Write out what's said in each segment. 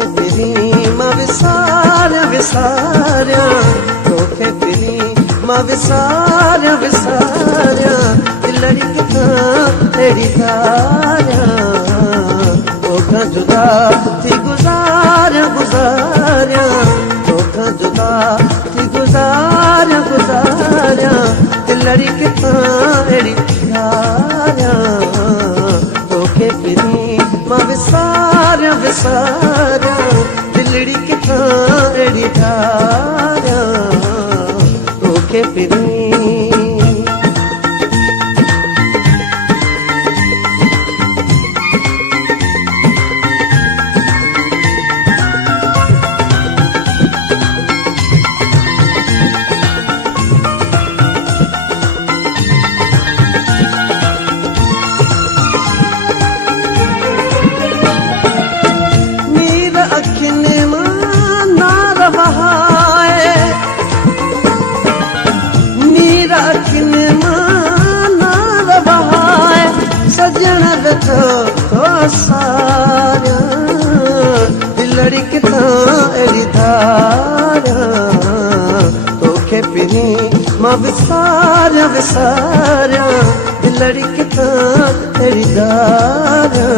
तोखे फिरी मां विसारिया विसारिया, तोखे फिरी मां विसारिया विसारिया, दिलड़ी किथां अहिड़ी धारिया, तोखां जुदा थी गुज़ारिया गुज़ारिया, तोखां जुदा थी गुज़ारिया गुज़ारिया, दिलड़ी किथां अहिड़ी धारिया, तोखे फिरी मां विसारिया विसारिया, दिलड़ी किथां अहिड़ी धारिया, तोखे फिरी। सजन रखो तो सारिया, दिलड़ी किथां अहिड़ी धारिया, तोखे फिरी मां विसारिया विसारिया, दिलड़ी किथां अहिड़ी धारिया,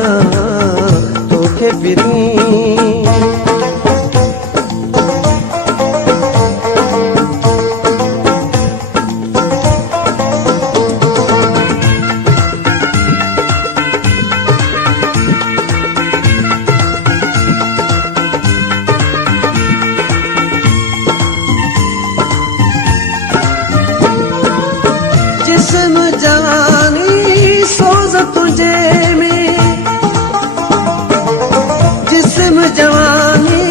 तोखे फिरी। जिस्म जानी सोज तुझे में, जिस्म जवानी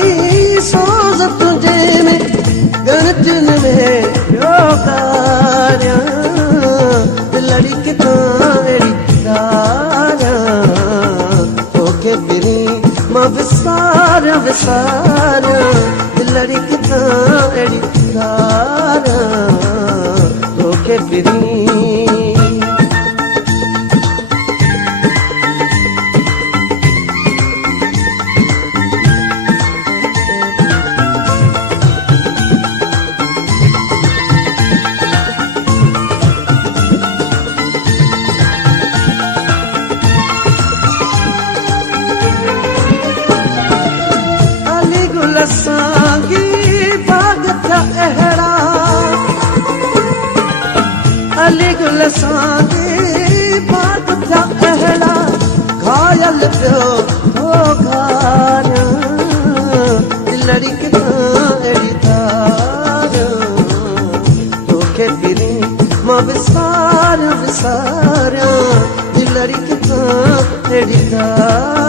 सोज तुझे में, गणचन में योगारिया, दिलड़ी किथां अहिड़ी धारिया, तोखे फिरी मां विसारिया विसारिया, दिलड़ी किथां अहिड़ी धारिया, तोखे फिरी। अली गुल सांगी बाग था अहिड़ा, अली गुल सांगी बाग था अहिड़ा, घायल पियो हो घारिया, दिलड़ी किथां अहिड़ी धारिया, तोखे फिरी मां विसारिया विसारिया, दिलड़ी किथां अहिड़ी धारिया।